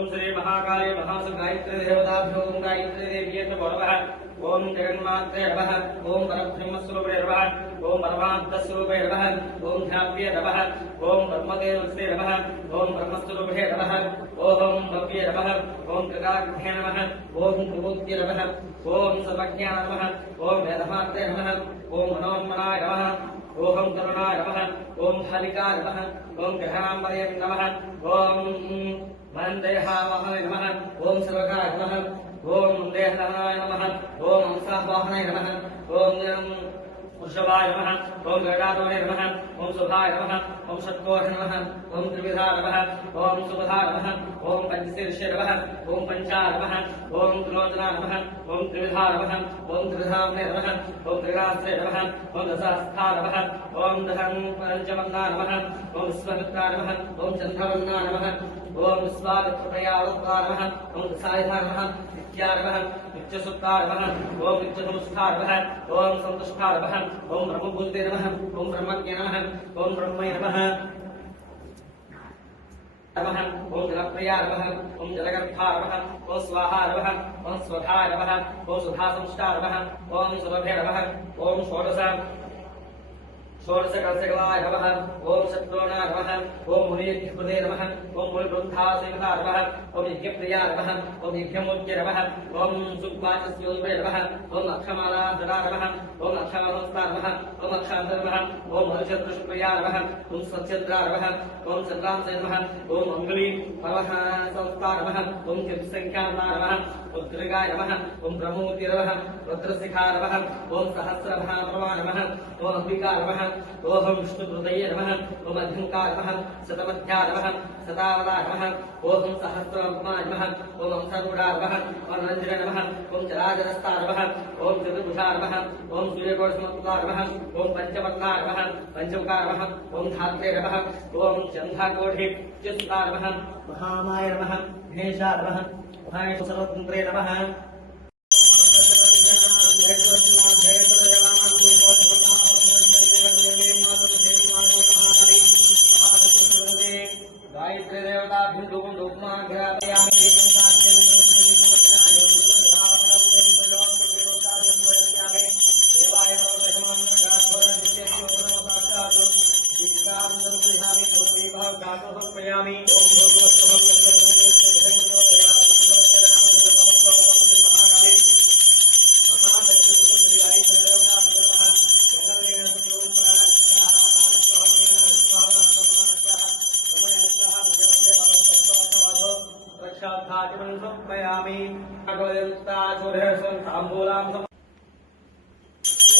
ओम श्री महाकाली महासगायत्री देवताभ्यो गायत्री देव्यै नमः। ओम जगन्मात्रे नमः। ओम परब्रह्मस्वरूपे नमः। ओम परमात्मस्वरूपे नमः। ओम ध्यात्रे नमः। ओम ब्रह्मदेवस्ते नमः। ओम ब्रह्मस्वरूपे नमः। ओम भव्ये नमः। ओम त्रिकाग्ने नमः। ओम त्रिमूर्तये नमः। ओम सर्वज्ञाय नमः। ओम वेदमात्रे नमः। ओम मनोन्मनाय नमः। ओम करुणाय नमः। ओम हरिकाय नमः। ओम ग्रहाम्बरे नमः। ओम मनदेहावाहनाय नमः। ओम सर्वकाय नमः। ओम देहनाय नमः। ओम अंसावाहनाय नमः। ओम वृषभाय नमः। ओम गरुडाय नमः। ओम शुभाय नमः। ओम षट्कोश नमः। ओम त्रिविधा नमः। ओम सुभधा नमः। ओम पंचशीर्षे नमः। ओम पंचा नमः। ओम त्रिलोचना नमः। ओम त्रिविधा नमः। ओम त्रिधाम्ने नमः। ओम त्रिरात्रे नमः। ओम दशास्था नमः। ओम दशं पंचमन्ना नमः। ओम विश्वमित्रा नमः। ओम चन्द्रवन्ना नमः। ओम विश्वामित्रप्रयावत्ता नमः। ओम दशायुधा नमः। नित्या नमः। नित्यसुत्ता नमः। ओम नित्यसंस्था नमः। ओम सन्तुष्टा नमः। ओम ब्रह्मभूते नमः। ओम ब्रह्मज्ञ नमः। ओम ब्रह्मये नमः। ओम जलप्रिया नमः। ओम जलगर्भा नमः। ओम स्वाहा नमः। ओम स्वधा नमः। ओम सुधासंष्टा नमः। ओम सुरभे नमः। ओम षोडशकलशकलाय नमः। ओम शत्रुणा नमः। ओम मुनियज्ञपदे नमः। ओम मुनिवृद्धासेविता नमः। ओम यज्ञप्रिया नमः। ओम यज्ञमूर्ते नमः। ओम सुवाचस्योपे नमः। ओम अक्षमालाधरा नमः। ओम अक्षमालस्ता नमः। ओम अक्षान्त नमः। ओम हरिचन्द्रशुक्रिया नमः। ओम सत्यद्रा नमः। ओम चन्द्रांसे नमः। ओम अंगुली परमः संस्था नमः। ओम कीर्तिसंख्यान्ता नमः। उद्गृगाय नमः। ओम ब्रह्ममूर्ति नमः। रुद्रशिखा नमः। ओम सहस्रभामा नमः। ओम अंबिका नमः। ओम विष्णुहृदये नमः। ओम अध्यङ्का नमः। शतमध्या नमः। शतावला नमः। ओम सहस्रपद्मा नमः। ओम अंसरूढा नमः। ओम रञ्जने नमः। ओम जलाजलस्ता नमः। ओम चतुर्भुजा नमः। ओम सूर्यकोटिसमप्रभा नमः। ओम पंचवर्णा नमः। पंचमुखा नमः। ओम धात्रे नमः। ओम चन्दाकोटिच्युता नमः। महामाय नमः। महेशा नमः। महेश्वरतन्त्रे नमः। गायत्री देवता धूम धूपमा घरापयामि देवाय समर्पयामि। ओम समर्पयामि।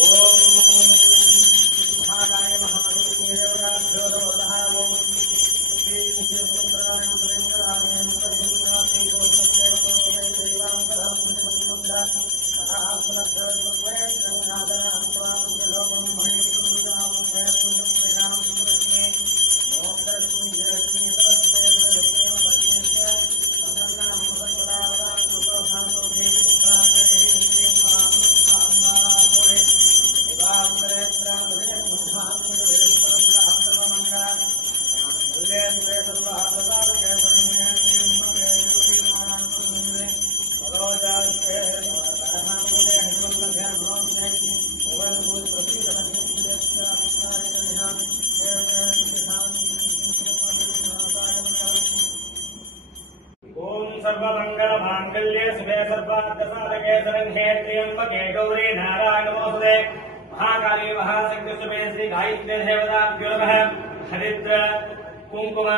ओम महाकाय महादेवताभ्यो नमः। ओम सर्वमंगल मांगल्ये शिवे सर्वार्थसाधके शरण्ये त्र्यंबके गौरी नारायण नमोस्तुते। महाकाली महाशक्ति शुभे श्री गायत्री देवताभ्यो नमः। हरिद्र कुंकुम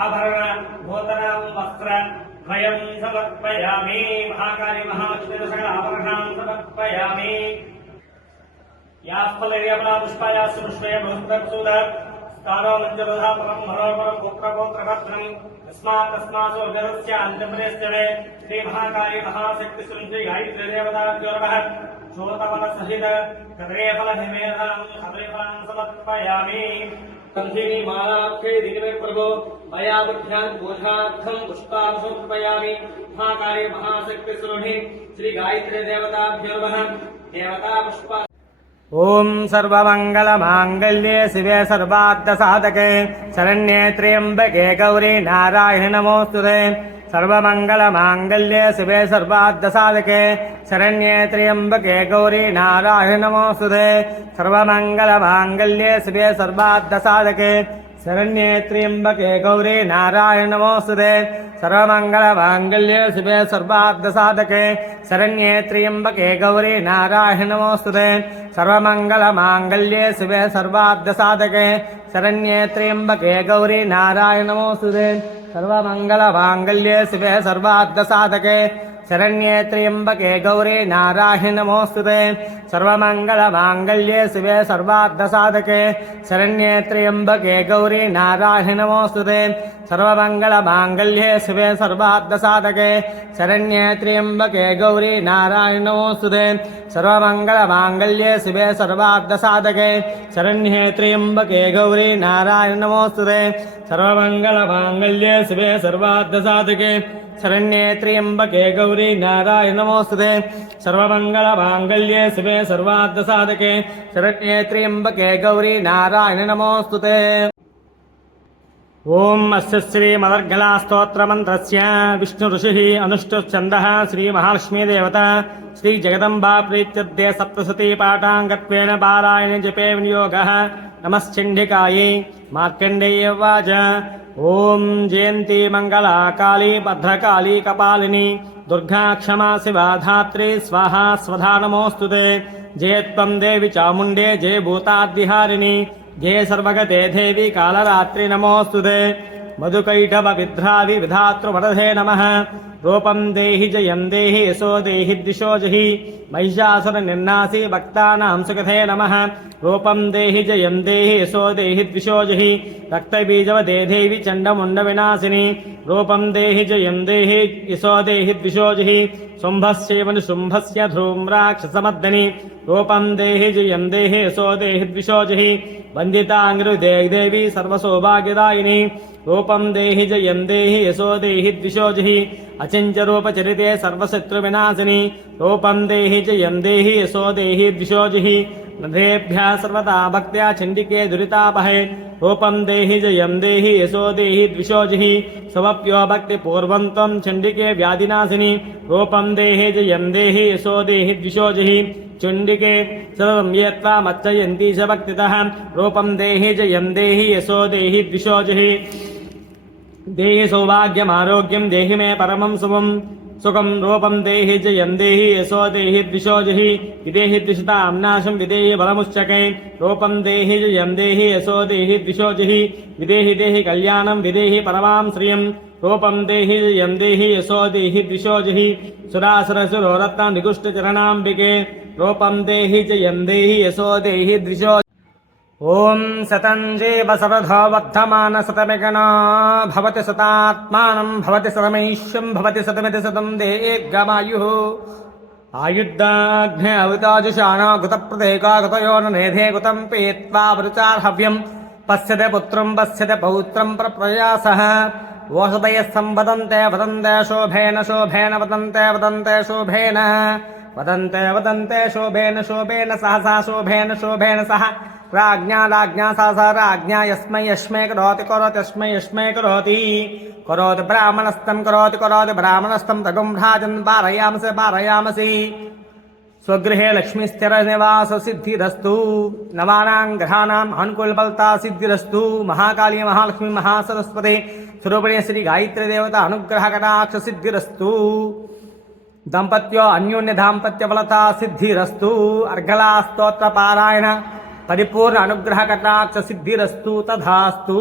आभरण धोतरं वस्त्र द्वयं समर्पयामि। महाकाली महाशक्ति सकल आभरणान् समर्पयामि। यास्फलर्यपला पुष्पाया सुपुष्पे बहुस्तत्सुद स्थानो मञ्जलधा परं हरोपरं पुत्रगोत्रभद्रम् तस्मात्तस्मासो जलस्य अन्त्यप्रदेशे श्री महाकाली महाशक्ति श्री गायत्री देवताभ्यो नमः। शोतफलसहित कदलीफलनिवेदनं कदलीफलं समर्पयामि। कंठीनि मालाख्ये दिनमे प्रभो मया बुद्ध्यां पूजार्थं पुष्पान् समर्पयामि। महाकाली महाशक्ति श्री गायत्री देवताभ्यो नमः। देवता पुष्प ओम सर्वमंगलमांगल्ये शिवे सर्वार्थसाधके शरण्ये त्र्यंबके गौरी नारायणि नमोस्तुते। सर्वमंगलमांगल्ये शिवे सर्वार्थसाधके शरण्ये त्र्यंबके गौरी नारायणि नमोस्तुते। सर्वमंगलमांगल्ये शिवे सर्वार्थसाधके शरण्ये त्र्यंबके गौरी नारायणि नमोस्तुते। सर्वमंगलमांगल्ये शिवे सर्वार्थसाधके शरण्ये त्र्यंबके गौरी नारायणि नमोस्तुते। सर्वमंगलमांगल्ये शिवे सर्वार्थसाधके शरण्ये त्र्यंबके गौरी नारायणि नमोस्तुते। सर्वमंगलमांगल्ये शिवे सर्वार्थसाधके शरण्ये त्र्यंबके गौरी नारायणि नमोस्तुते। सर्वमंगलमांगल्ये शिवे सर्वार्थसाधके शरण्ये त्र्यंबके गौरी नारायणि नमोस्तुते। सर्वमंगलमांगल्ये शिवे सर्वार्थसाधके शरण्ये त्र्यंबके गौरी नारायणि नमोस्तुते। सर्वमंगलमांगल्ये शिवे सर्वार्थसाधके शरण्ये त्र्यंबके गौरी नारायणि नमोस्तुते। सर्वमंगलमांगल्ये शिवे सर्वार्थसाधके शरण्ये त्र्यंबके गौरी नारायणि नमोस्तुते। सर्वमंगलमांगल्ये शिवे सर्वार्थसाधके शरण्ये त्र्यंबके गौरी नारायणि नमोस्तुते। ओम अस्य श्री मदर्गला स्तोत्र मंत्रस्य विष्णु ऋषिः अनुष्ठुच्छन्दः श्री महालक्ष्मी देवता श्री जगदम्बा प्रीत्यर्थे सप्तशती पाठाङ्गत्वेन पारायणे जपे विनियोगः। नमश्चण्डिकायै मार्कण्डेय उवाच ओम जयन्ती मंगला काली भद्रकाली कपालिनी दुर्गा क्षमा शिवा धात्री स्वाहा स्वधा नमोस्तुते। जय त्वं देवी चामुण्डे जय भूताद्विहारिणी जय सर्वगते देवी कालरात्रि नमोस्तुते। मधुकैटभ विद्रावि विधातृवरदे नमः। रूपं देहि जयं देहि यशो देहि द्विषो जहि महिषासुर निर्नासी भक्तानां सुखदे नमः। रूपं देहि जयं देहि यशो देहि द्विषो जहि रक्तबीजवदे देवी चण्डमुण्डविनाशिनी। रूपं देहि जयं देहि यशो देहि द्विषो जहि शुम्भस्यैव शुम्भस्य धूम्राक्षसमर्दनि। रूपं देहि जयं देहि यशो देहि द्विषो जहि वन्दिताङ्गृदे देवी सर्वसौभाग्यदायिनी। रूपं देहि जयं देहि यशो देहि द्विषो जहि अचिन्त्यरूपचरिते सर्वशत्रुविनाशिनी। रूपं देहि जयं देहि यशो देहि द्विषो जहि नृभ्यः सर्वदा भक्त्या चण्डिके दुरितापहे। रूपं देहि जयं देहि यशो देहि द्विषो जहि स्वप्यो भक्तिपूर्वं त्वं चण्डिके व्याधिनाशिनी। रूपं देहि जयं देहि यशो देहि द्विषो जहि चण्डिके सर्वं ये त्वामर्चयन्ति च भक्तितः। रूपं देहि जयं देहि यशो देहि द्विषो जहि देहि सौभाग्यमारोग्यं देहि मे परमं सुखं। रूपं देहि जयं देहि यशो देहि द्विषो जहि विदेहि द्विषतां नाशं विदेहि बलमुच्चके। रूपं देहि जयं देहि यशो देहि द्विषो जहि विदेहि देहि कल्याणं विदेहि परमां श्रियं। रूपं देहि जयं देहि यशो देहि द्विषो जहि सुरासुरसुरोरत्नं निकुष्टचरणाम्बिके। रूपं देहि जयं देहि यशो देहि द्विषो। ओम शतञ्जीव शरदो वर्धमान शतमिगणो भवति शतात्मानं भवति शतमैष्यं भवति शतमिति शतं दीर्घमायुः। आयुर्दाघ्ने अविताजुषाणो घृतप्रदेका घृतयोर्नेधे घृतं पीत्वा वृचार्हव्यं पश्यते पुत्रं पश्यते पौत्रं प्रप्रयासः। ओषधयः संवदन्ते वदन्ते शोभेन शोभेन वदन्ते वदन्ते शोभेन वदन्ते वदन्ते शोभेन शोभेन सहसा शोभेन शोभेन सह राज्ञा राज्ञा सा राज्ञा यस्मै यस्मै करोति करोति यस्मै यस्मै करोति करोति ब्राह्मणस्तं करोति करोति ब्राह्मणस्तं तगुं भ्राजन् पारयामसि पारयामसि। स्वगृहे लक्ष्मीस्थिरनिवास सिद्धिरस्तु। नवानां ग्रहाणाम् अनुकूलफलता सिद्धिरस्तु। महाकाली महालक्ष्मी महासरस्वती स्वरूपिणी श्री गायत्री देवता अनुग्रह कटाक्ष सिद्धिरस्तु। दंपत्यो अन्योन्य दाम्पत्य फलता सिद्धिरस्तु। अर्घला स्तोत्र पारायण परिपूर्ण अनुग्रह कटाक्ष सिद्धिरस्तु तथास्तु।